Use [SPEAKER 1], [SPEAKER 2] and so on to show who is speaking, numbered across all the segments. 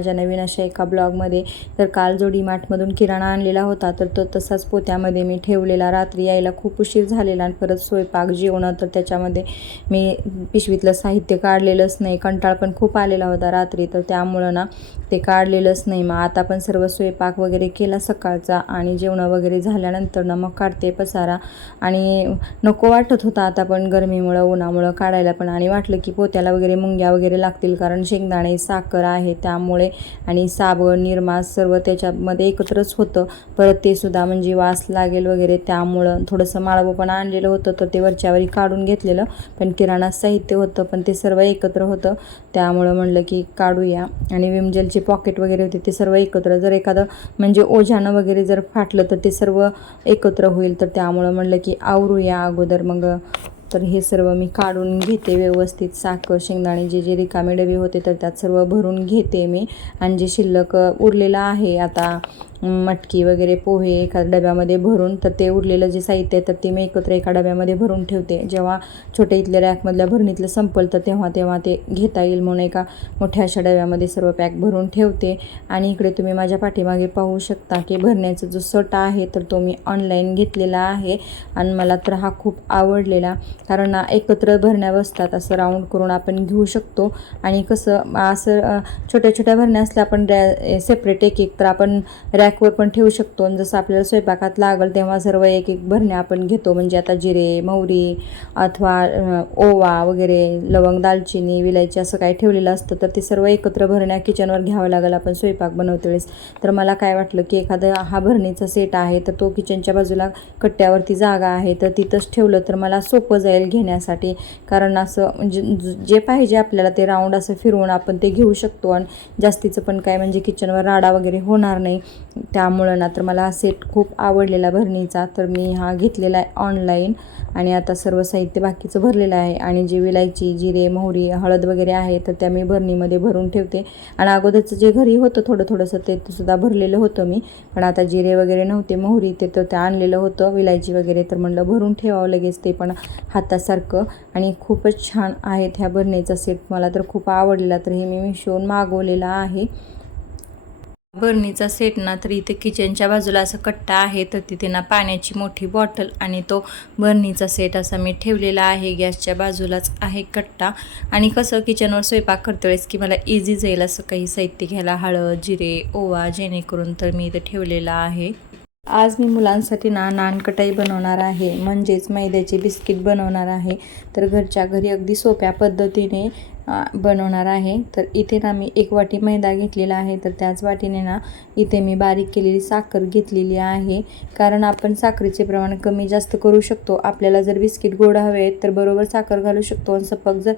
[SPEAKER 1] माझ्या नवीन अशा एका ब्लॉगमध्ये. तर काल जो डीमार्टमधून किराणा आणलेला होता तर तो तसाच पोत्यामध्ये मी ठेवलेला. रात्री यायला खूप उशीर झालेला आणि परत स्वयंपाक जेवणं तर त्याच्यामध्ये मी पिशवीतलं साहित्य काढलेलंच नाही. कंटाळ पण खूप आलेला होता रात्री तर त्यामुळं ना ते काढलेलंच नाही. मग आता पण सर्व स्वयंपाक वगैरे केला सकाळचा आणि जेवणं वगैरे झाल्यानंतर ना मग काढते पसारा. आणि नको वाटत होता आता पण गरमीमुळं उन्हामुळं काढायला पण. आणि वाटलं की पोत्याला वगैरे मुंग्या वगैरे लागतील कारण शेंगदाणे साखर आहे त्यामुळे आणि साबण निरमा सर्व त्याच्यामध्ये एकत्रच होतं. परत ते सुद्धा म्हणजे वास लागेल वगैरे त्यामुळं थोडंसं माळवं पण आणलेलं होतं तर ते वरच्यावरी काढून घेतलेलं. पण किराणा साहित्य होतं पण ते सर्व एकत्र होतं. त्यामुळं म्हणलं की काढूया. आणि विमजेलचे पॉकेट वगैरे होते ते सर्व एकत्र. जर एखादं म्हणजे ओझ्यानं वगैरे जर फाटलं तर ते सर्व एकत्र होईल. तर त्यामुळं म्हणलं की आवरूया अगोदर. मग तर हे सर्व मी काढून घेते व्यवस्थित साखर शेंगदाणे जे जे रिकामे डबे होते तर त्यात सर्व भरून घेते मी. आणि जे शिल्लक उरलेलं आहे आता मटकी वगैरे पोहे एका डब्यामध्ये भरून तर ते उरलेलं जे साहित्य आहे तर ते मी एकत्र एका डब्यामध्ये भरून ठेवते. जेव्हा छोट्या इथल्या रॅकमधल्या भरणीतलं संपल तर तेव्हा तेव्हा ते घेता येईल म्हणून एका मोठ्या अशा डब्यामध्ये सर्व पॅक भरून ठेवते. आणि इकडे तुम्ही माझ्या पाठीमागे पाहू शकता की भरण्याचा जो सट आहे तर तो मी ऑनलाईन घेतलेला आहे. आणि मला तर हा खूप आवडलेला कारण एकत्र भरण्या बसतात असं राऊंड करून आपण घेऊ शकतो. आणि कसं असं छोट्या छोट्या भरण्या असल्या आपण रॅ सेपरेट एक एक तर आपण रॅकवर पण ठेवू शकतो. आणि जसं आपल्याला स्वयंपाकात लागल तेव्हा सर्व एक एक भरण्या आपण घेतो. म्हणजे आता जिरे मोहरी अथवा ओवा वगैरे लवंग दालचिनी विलायची असं काही ठेवलेलं असतं तर ते सर्व एकत्र भरण्या किचनवर घ्यावं लागेल आपण स्वयंपाक बनवते वेळेस. तर मला काय वाटलं की एखादं हा भरणीचा सेट आहे तर तो किचनच्या बाजूला कट्ट्यावरती जागा आहे तर तिथंच ठेवलं तर मला सोपं जाईल घेण्यासाठी. कारण असं म्हणजे जे पाहिजे आपल्याला ते राऊंड असं फिरवून आपण ते घेऊ शकतो. आणि जास्तीचं पण काय म्हणजे किचनवर राडा वगैरे होणार नाही. त्यामुळं ना तर मला हा सेट खूप आवडलेला भरणीचा. तर मी हा घेतलेला आहे ऑनलाईन आणि आता सर्व साहित्य बाकीचं भरलेलं आहे. आणि जे विलायची जिरे मोहरी हळद वगैरे आहे तर त्या मी भरणीमध्ये भरून ठेवते. आणि अगोदरचं जे घरी होतं थोडं थोडंसं ते सुद्धा भरलेलं होतं मी. पण आता जिरे वगैरे नव्हते मोहरी ते तर ते आणलेलं होतं विलायची वगैरे. तर म्हणलं भरून ठेवावं लगेच ते पण हातासारखं. आणि खूपच छान आहेत ह्या भरणीचा सेट मला तर खूप आवडलेला. तर हे मी मिशोन मागवलेला आहे. भरणीचा सेट ना तर इथे किचनच्या बाजूला असं कट्टा आहे तर तिथे ना पाण्याची मोठी बॉटल आणि तो भरणीचा सेट असा मी ठेवलेला आहे. गॅसच्या बाजूलाच आहे कट्टा. आणि कसं किचनवर स्वयंपाक करतो वेळेस की मला इझी जाईल असं काही साहित्य घ्यायला हळद जिरे ओवा जेणेकरून तर मी इथे ठेवलेला आहे. आज मी मुलांसाठी ना नानकटाई बनवणार आहे म्हणजेच मैद्याचे बिस्किट बनवणार आहे. तर घरच्या घरी अगदी सोप्या पद्धतीने बनवणार आहे. तर इथे ना मी एक वाटी मैदा घेतलेला आहे. तर त्याच वाटीने ना इथे मी बारीक केलेली साखर घेतलेली आहे. कारण आपण साखरेचे प्रमाण कमी जास्त करू शकतो. आपल्याला जर बिस्किट गोड हवे आहेत तर बरोबर साखर घालू शकतो. आणि सपक जर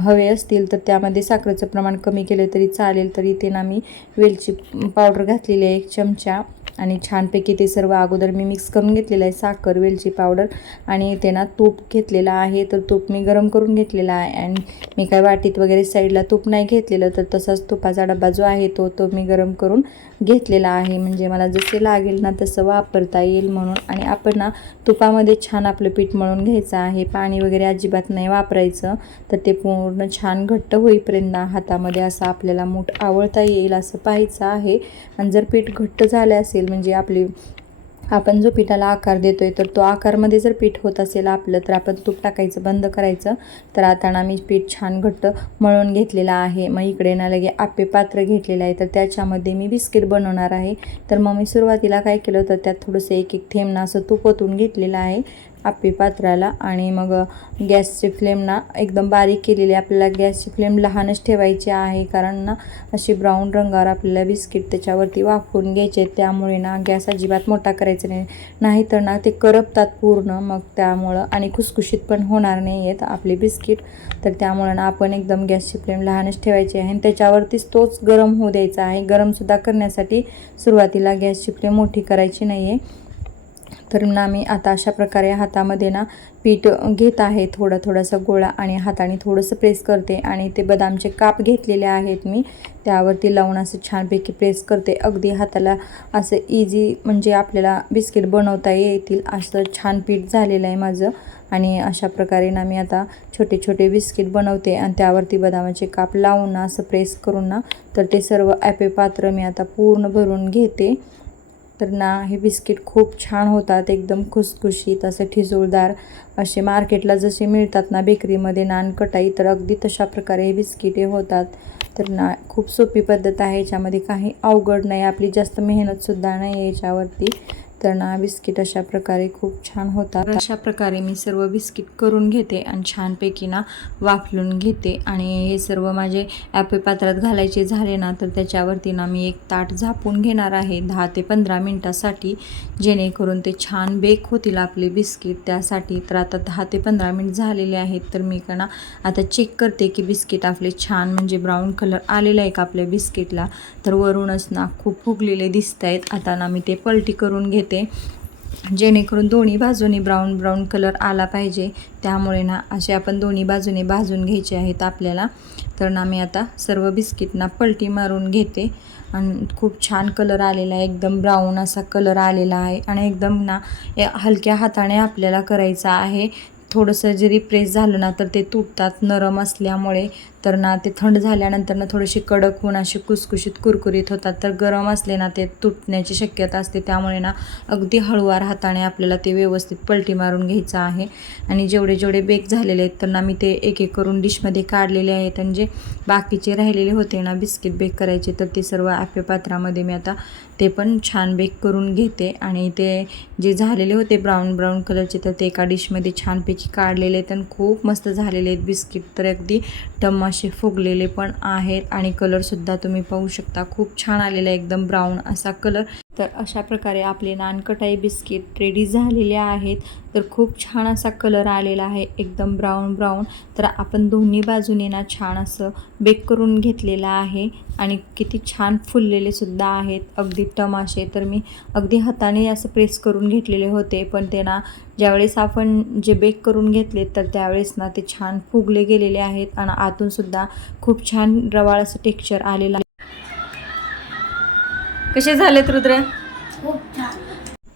[SPEAKER 1] हवे असतील तर त्यामध्ये साखरेचं प्रमाण कमी केलं तरी चालेल. तर इथे ना मी वेलची पावडर घातलेली आहे एक चमचा. आणि छानपैकी ते सर्व अगोदर मी मिक्स करून घेतलेलं आहे साखर वेलची पावडर. आणि इथे ना तूप घेतलेला आहे. तर तूप मी गरम करून घेतलेला आहे. आणि मी काय वाट वाटीत वगैरे साईडला तूप नाही घेतलेलं तर तसाच तुपाचा डबा जो आहे तो तो मी गरम करून घेतलेला आहे. म्हणजे मला जसे लागेल ना तसं वापरता येईल म्हणून. आणि आपण ना तुपामध्ये छान आपलं पीठ मळून घ्यायचं आहे. पाणी वगैरे अजिबात नाही वापरायचं तर ते पूर्ण छान घट्ट होईपर्यंत हातामध्ये असं आपल्याला मूठ आवळता येईल असं पाहायचं आहे. आणि जर पीठ घट्ट झालं असेल म्हणजे आपली आपण जो पिठाला आकार देतोय तर तो आकारमध्ये जर पीठ होत असेल आपलं तर आपण तूप टाकायचं बंद करायचं. तर आता ना मी पीठ छान घट्ट मळून घेतलेलं आहे. मग इकडे ना लगे आपे पात्र घेतलेलं आहे. तर त्याच्यामध्ये मी बिस्किट बनवणार आहे. तर मग मी सुरुवातीला काय केलं तर त्यात थोडंसं एक एक थेंब असं तूप ओतून घेतलेलं आहे. आपी पात्राला आणि मग गॅसची फ्लेम ना एकदम बारीक केलेली आपल्याला गॅसची फ्लेम लहानच ठेवायची आहे. कारण ना अशी ब्राऊन रंगावर आपल्याला बिस्किट त्याच्यावरती वाफवून घ्यायचे त्यामुळे ना गॅस अजिबात मोठा करायचा नाही. नाही तर ना ते करपतात पूर्ण. मग त्यामुळं आणि खुसखुशीत पण होणार नाही आहेत आपले बिस्किट. तर त्यामुळं ना आपण एकदम गॅसची फ्लेम लहानच ठेवायची आहे. आणि त्याच्यावरतीच तोच गरम होऊ द्यायचा आहे. गरमसुद्धा करण्यासाठी सुरुवातीला गॅसची फ्लेम मोठी करायची नाही आहे तर ना मी आता अशा प्रकारे हातामध्ये ना पीठ घेत आहे. थोडा थोडासा गोळा आणि हाताने थोडंसं प्रेस करते आणि ते बदामचे काप घेतलेले आहेत मी. त्यावरती लावून असं छानपैकी प्रेस करते. अगदी हाताला असं इझी म्हणजे आपल्याला बिस्किट बनवता येतील असं छान पीठ झालेलं आहे माझं. आणि अशा प्रकारे ना मी आता छोटे छोटे बिस्किट बनवते आणि त्यावरती बदामाचे काप लावून ना असं प्रेस करून ना तर ते सर्व ॲपे पात्र मी आता पूर्ण भरून घेते. तर ना हे बिस्किट खूप छान होतात एकदम खुसखुशीत असे ठिसूळदार असे मार्केटला जसे मिळतात ना बेकरीमध्ये नानकटाई तर अगदी तशा प्रकारे हे बिस्किटे होतात. तर ना खूप सोपी पद्धत आहे याच्यामध्ये काही अवघड नाही आपली जास्त मेहनतसुद्धा नाही आहे याच्यावरती. तर बिस्किट अशा प्रकारे खूप छान होतात. अशा प्रकारे मी सर्व बिस्किट करून घेते आणि छानपैकी ना वाफलून घेते. आणि हे सर्व माझे ॲपे पात्रात घालायचे झाले ना तर त्याच्यावरती ना मी एक ताट झापून घेणार आहे दहा ते पंधरा मिनटासाठी जेणेकरून ते छान बेक होतील आपले बिस्किट. त्यासाठी तर आता दहा ते पंधरा मिनिट झालेले आहेत तर मी का ना आता चेक करते की बिस्किट आपले छान म्हणजे ब्राऊन कलर आलेला आहे का आपल्या बिस्किटला. तर वरूनच ना खूप फुगलेले दिसत आहेत आता ना मी ते पलटी करून घेते. जेणेकरून दोन्ही बाजूने ब्राऊन ब्राऊन कलर आला पाहिजे. त्यामुळे ना असे आपण दोन्ही बाजूने भाजून घ्यायचे आहेत आपल्याला. तर ना मी आता सर्व बिस्किटना पलटी मारून घेते. आणि खूप छान कलर आलेला आहे. एकदम ब्राऊन असा कलर आलेला आहे. आणि एकदम ना या हलक्या हाताने आपल्याला करायचा आहे. थोडंसं जरी प्रेस झालं ना तर ते तुटतात नरम असल्यामुळे. तर ना ते थंड झाल्यानंतर ना थोडेसे कडक होऊन असे कुसकुशीत कुरकुरीत होतात. तर गरम असले ना ते तुटण्याची शक्यता असते. त्यामुळे ना अगदी हळूवार हाताने आपल्याला ते व्यवस्थित पलटी मारून घ्यायचं आहे. आणि जेवढे जेवढे बेक झालेले आहेत तर ना मी ते एक एक करून डिशमध्ये काढलेले आहेत. आणि जे बाकीचे राहिलेले होते ना बिस्किट बेक करायचे तर ते सर्व ॲपे पात्रामध्ये मी आता ते पण छान बेक करून घेते. आणि ते जे झालेले होते ब्राऊन ब्राऊन कलरचे तर ते एका डिशमध्ये छानपैकी काढलेले आहेत आणि खूप मस्त झालेले आहेत. बिस्किट तर अगदी टम फुगलेले पण आहेत. आणि कलरसुद्धा तुम्ही पाहू शकता. खूप छान आलेला आहे. एकदम ब्राऊन असा कलर तर अशा प्रकारे आपले नानकटाई बिस्किट रेडी झालेले आहेत. तर खूप छान असा कलर आलेला आहे एकदम ब्राऊन ब्राऊन तर आपण दोन्ही बाजूने ना छान असं बेक करून घेतलेलं आहे. आणि किती छान फुललेले सुद्धा आहेत. अगदी टमाशे तर मी अगदी हाताने असं प्रेस करून घेतलेले होते. पण ते ना ज्यावेळेस आपण जे बेक करून घेतले तर त्यावेळेस ना ते छान फुगले गेलेले आहेत. आणि आतूनसुद्धा खूप छान रवाळ असं टेक्स्चर आलेलं आहे कसे झालेत रुद्र?
[SPEAKER 2] खूप छान.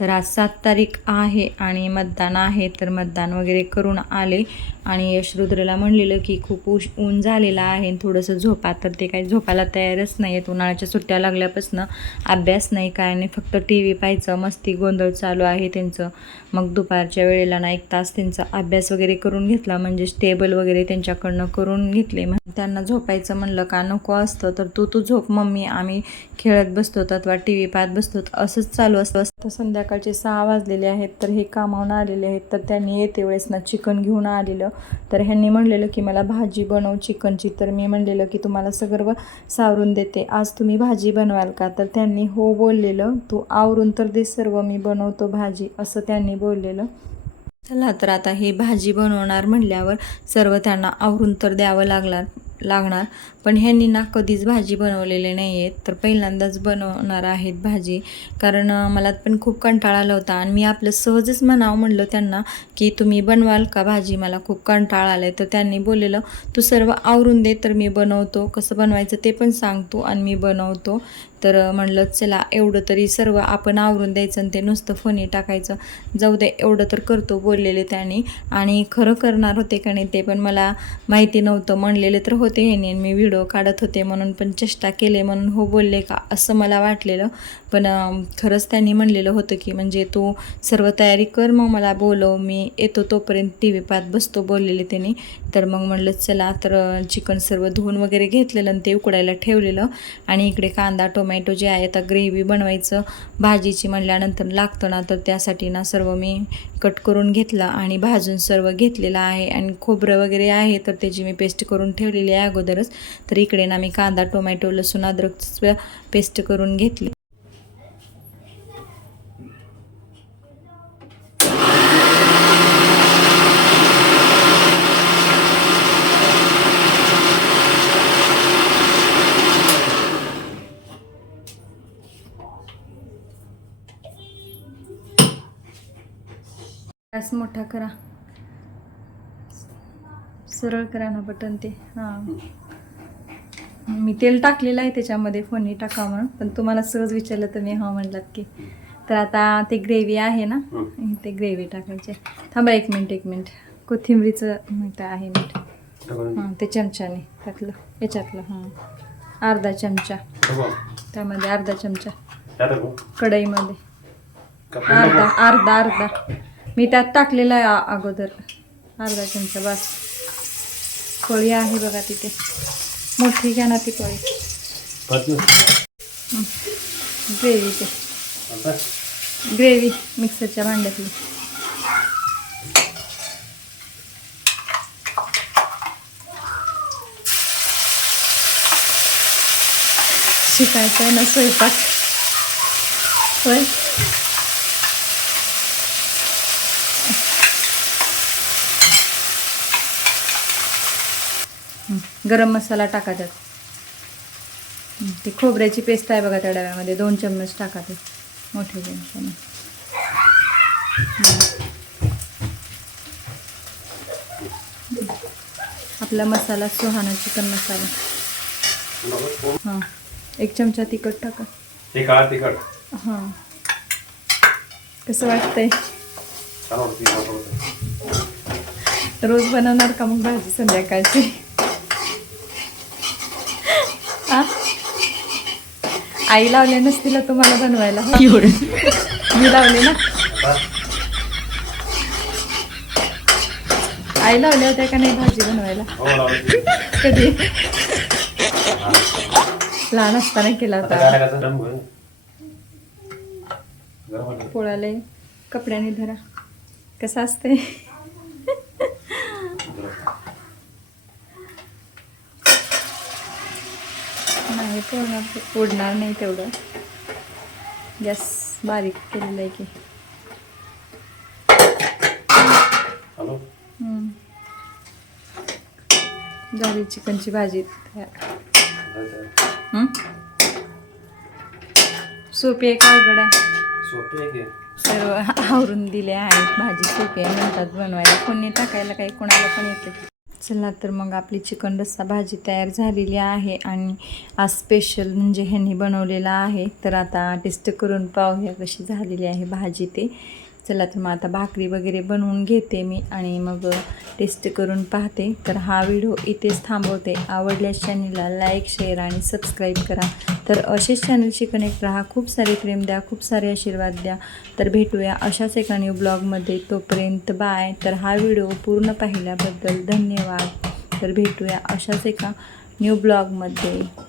[SPEAKER 1] तर आज सात तारीख आहे आणि मतदान आहे तर मतदान वगैरे करून आले. आणि यश रुद्रला म्हणलेलं की खूप उश ऊन झालेलं आहे थोडंसं झोपा तर ते काही झोपायला तयारच नाही आहेत उन्हाळ्याच्या सुट्ट्या लागल्यापासून अभ्यास नाही काय नाही फक्त टी व्ही पाहायचं मस्ती गोंधळ चालू आहे त्यांचं. मग दुपारच्या वेळेला ना एक तास त्यांचा अभ्यास वगैरे करून घेतला म्हणजे स्टेबल वगैरे त्यांच्याकडनं करून घेतले. त्यांना झोपायचं म्हणलं का नको असतं? तर तू तू झोप मम्मी आम्ही खेळत बसतो अथवा टी व्ही पाहत बसतो असंच चालू असतं. तर संध्याकाळचे सहा वाजलेले आहेत तर हे कामावून आलेले आहेत तर त्यांनी येते वेळेस ना चिकन घेऊन आलेलं. तर ह्यांनी म्हणलेलं की मला भाजी बनव चिकनची. तर मी म्हणलेलं की तुम्हाला सगळं सावरून देते. आज तुम्ही भाजी बनवाल का? तर त्यांनी हो बोललेलं तू आवरून तर दे सर्व मी बनवतो भाजी असं त्यांनी बोललेलं. चला तर आता हे भाजी बनवणार म्हणल्यावर सर्व त्यांना आवरून तर द्यावं लागणार. लागणार. पण ह्यांनी ना कधीच भाजी बनवलेली नाही आहेत तर पहिल्यांदाच बनवणार आहेत भाजी. कारण मला पण खूप कंटाळा आला होता. आणि मी आपलं सहजच म्हणावं म्हणलं त्यांना की तुम्ही बनवाल का भाजी? मला खूप कंटाळा आला आहे तर त्यांनी बोललेलं तू सर्व आवरून दे तर मी बनवतो. कसं बनवायचं ते पण सांगतो आणि मी बनवतो. तर म्हणलं चला एवढं तरी सर्व आपण आवरून द्यायचं आणि ते नुसतं फोनी टाकायचं. जाऊ दे एवढं तर करतो बोललेले त्यांनी. आणि खरं करणार होते का नाही ते पण मला माहिती नव्हतं. म्हणलेले तर होते ह्यांनी आणि मी व्हिडिओ काढत होते म्हणून पण चेष्टा केले म्हणून हो बोलले का असं मला वाटलेलं. पण खरंच त्यांनी म्हणलेलं होतं की म्हणजे तू सर्व तयारी कर मग मला बोलव. मी येतो तोपर्यंत टी व्ही पाहत बसतो बोललेले त्याने. तर मग म्हणलं चला तर चिकन सर्व धुवून वगैरे घेतलेलं आणि ते उकडायला ठेवलेलं. आणि इकडे कांदा टोमॅटो जे आहे आता ग्रेव्ही बनवायचं. भाजीची म्हणल्यानंतर लागतं ना तर त्यासाठी ना सर्व मी कट करून घेतलं आणि भाजून सर्व घेतलेलं आहे. आणि खोबरं वगैरे आहे तर त्याची मी पेस्ट करून ठेवलेली आहे अगोदरच. तर इकडे ना मी कांदा टोमॅटो लसूण अद्रकचं पेस्ट करून घेतली. गॅस मोठा करा. सरळ करा ना बटन ते. हां. मी तेल टाकलेलं आहे त्याच्यामध्ये फोनी टाका म्हणून. पण तुम्हाला सहज विचारलं तर मी हा म्हणलात की. तर आता ते ग्रेव्ही आहे ना
[SPEAKER 2] हं.
[SPEAKER 1] ते ग्रेव्ही टाकायचे. थांबा एक मिनिट एक मिनिट कोथिंबीरीचं मिनिट आहे मीठ. हां ते चमच्याने टाकलं याच्यातलं हां. अर्धा चमचा. त्यामध्ये अर्धा चमचा. कढईमध्ये. अर्धा? अर्धा अर्धा. मी त्यात टाकलेलं आहे अगोदर. अर्धा चमचा बस. पळी आहे बघा तिथे. मोठी घ्या ना ती पळी. ग्रेव्ही ते? ग्रेव्ही मिक्सरच्या भांड्यातली. शिकायचं आहे ना स्वयंपाक. होय? गरम मसाला टाका त्यात. हं, ती खोबऱ्याची पेस्ट आहे बघा त्या डब्यामध्ये दोन चम्मच टाका ते. मोठे चमच्याने हं. आपला मसाला सुहाना चिकन मसाला? हां एक चमचा तिखट टाका.
[SPEAKER 2] हे तिखट.
[SPEAKER 1] हां. कसं वाटतंय. रोज बनवणार का मग भाजी संध्याकाळची? आई लावले नसतील तुम्हाला बनवायला. मी लावले ना? आई लावल्या होत्या का नाही भाजी बनवायला?
[SPEAKER 2] हो, लावली.
[SPEAKER 1] कधी? लहान असताना केला होता. पोळाले. कपड्याने धरा. कसं असते ते पोडणार नाही तेवढं. गॅस बारीक केलेलं आहे की. झाली चिकनची भाजी? सोपी आहे का अवघड आहे? सर्व आवरून दिले आहेत भाजी सोपी आहे म्हणतात बनवायला. कोणी टाकायला काही कोणाला पण येते. चला तर मग आपली चिकन रस्सा भाजी तयार झालेली आहे आणि आज स्पेशल म्हणजे ह्यांनी बनवलेला आहे. तर आता टेस्ट करून पाहूया कशी झालेली आहे भाजी ते. चला तर मग आता भाकरी वगैरे बनवून घेते मी आणि मग टेस्ट करून पाहते. तर हा व्हिडिओ इथेच थांबवते. आवडल्यास चॅनलला लाईक शेअर आणि सबस्क्राईब करा. तर असेच चॅनलशी कनेक्ट राहा. खूप सारे प्रेम द्या खूप सारे आशीर्वाद द्या. तर भेटूया अशाच एका न्यू ब्लॉगमध्ये तोपर्यंत बाय तर हा व्हिडिओ पूर्ण पाहिल्याबद्दल धन्यवाद. तर भेटूया अशाच एका न्यू ब्लॉगमध्ये